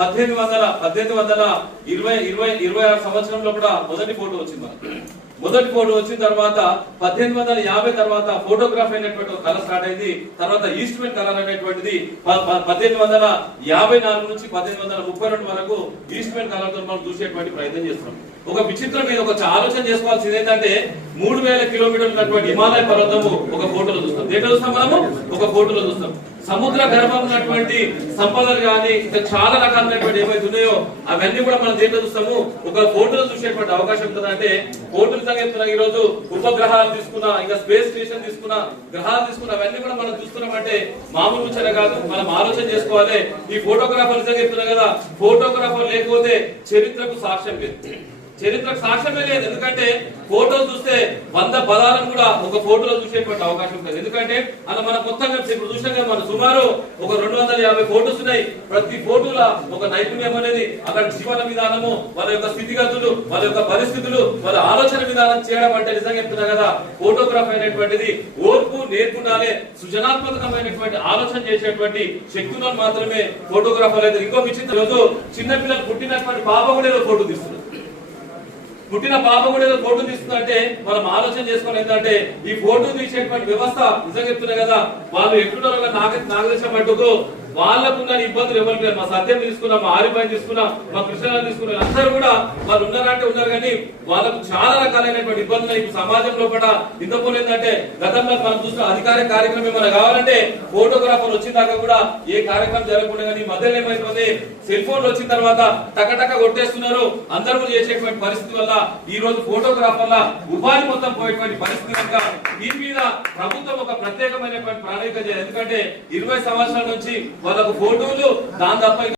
1826 సంవత్సరంలో కూడా మొదటి ఫోటో వచ్చింది మనకు. మొదటి ఫోటో వచ్చిన తర్వాత 1850 తర్వాత ఫోటోగ్రాఫ్ అయినటువంటి కళ స్టార్ట్ అయింది. తర్వాత ఈస్ట్మెంట్ కలర్ అనేటువంటిది 1854 నుంచి 1832 వరకు ఈస్ట్మెంట్ కలర్ తో మనం చూసేటువంటి ప్రయత్నం చేస్తున్నాం. ఒక విచిత్రం మీద ఒక ఆలోచన చేసుకోవాల్సింది ఏంటంటే 3000 కిలోమీటర్లు ఉన్నటువంటి హిమాలయ పర్వతము ఒక ఫోటోలో చూస్తాం. దేంట్లో చూస్తాం మనము? ఒక ఫోటోలో చూస్తాం. సముద్ర గర్భం ఉన్నటువంటి సంపదలు కానీ ఇంకా చాలా రకాలైనటువంటి ఏవైతే ఉన్నాయో అవన్నీ కూడా మనం దేంట్లో చూస్తాము? ఒక ఫోటోలో చూసేటువంటి అవకాశం ఉంటుంది. అంటే ఫోటోలు సంగతి ఈ రోజు ఉపగ్రహాలు తీసుకున్నా, ఇంకా స్పేస్ స్టేషన్ తీసుకున్నా, గ్రహాలు తీసుకున్నా, అవన్నీ కూడా మనం చూస్తున్నామంటే మామూలు ముచ్చట కాదు. మనం ఆలోచన చేసుకోవాలి. ఈ ఫోటోగ్రాఫర్ చెప్తున్నా కదా, ఫోటోగ్రాఫర్ లేకపోతే చరిత్రకు సాక్ష్యం లేదు. చరిత్రకు సాక్ష్యమే లేదు. ఎందుకంటే ఫోటో చూస్తే 100 పదాలను కూడా ఒక ఫోటోలో చూసేటువంటి అవకాశం ఉంటుంది. ఎందుకంటే అలా మన మొత్తంగా ఇప్పుడు చూసినా మన సుమారు ఒక 250 ఫోటోస్ ఉన్నాయి. ప్రతి ఫోటోలో ఒక నైపుణ్యం అనేది, అక్కడ జీవన విధానము, వాళ్ళ యొక్క స్థితిగతులు, వాళ్ళ యొక్క పరిస్థితులు, వాళ్ళ ఆలోచన విధానం చేయడం అంటే నిజంగా చెప్తున్నా కదా, ఫోటోగ్రాఫ్ అయినటువంటిది ఓర్పు నేర్పుండాలి, సృజనాత్మకమైనటువంటి ఆలోచన చేసేటువంటి శక్తులను మాత్రమే ఫోటోగ్రాఫర్ అయితే. ఇంకో విచిత్రం, రోజు చిన్నపిల్లలు పుట్టినటువంటి పాప కూడా ఏదో ఫోటో తీస్తున్నారు. పుట్టిన పాప కూడా ఏదో ఫోటో తీస్తుందంటే మనం ఆలోచన చేసుకోవాలి. ఏంటంటే ఈ ఫోటో తీసేటువంటి వ్యవస్థ నిజంగా చెప్తున్నా కదా, వాళ్ళు ఎట్లున్నారో నాగదేశం మట్టుకు వాళ్ళకున్న ఇబ్బందులు ఎవరికి లేదు. మా సత్యం తీసుకున్నా, మా ఆరిపాయని తీసుకున్నా, మా కృష్ణాన్ని తీసుకున్నా, అందరూ కూడా వాళ్ళు ఉన్నారంటే ఉన్నారు. కానీ వాళ్ళకు చాలా రకాలైనటువంటి ఇబ్బందులు ఇప్పుడు సమాజంలో కూడా. ఇంతకుముందు ఏంటంటే గతంలో మనం చూసిన అధికారిక కార్యక్రమం ఏమైనా కావాలంటే ఫోటోగ్రాఫర్ వచ్చిన దాకా కూడా ఏ కార్యక్రమం జరగకుండా, కానీ మధ్యలో ఏమైతుంది, సెల్ ఫోన్లు వచ్చిన తర్వాత టకటక కొట్టేస్తున్నారు. అందరూ చేసేటువంటి పరిస్థితి వల్ల ఈ రోజు ఫోటోగ్రాఫర్ల ఉపాధి మొత్తం పోయేటువంటి పరిస్థితి కనుక దీని మీద ప్రభుత్వం ఒక ప్రత్యేకమైనటువంటి ప్రణాళిక చేయాలి. ఎందుకంటే 20 సంవత్సరాల నుంచి వాళ్ళకు ఫోటోలు దాని తప్ప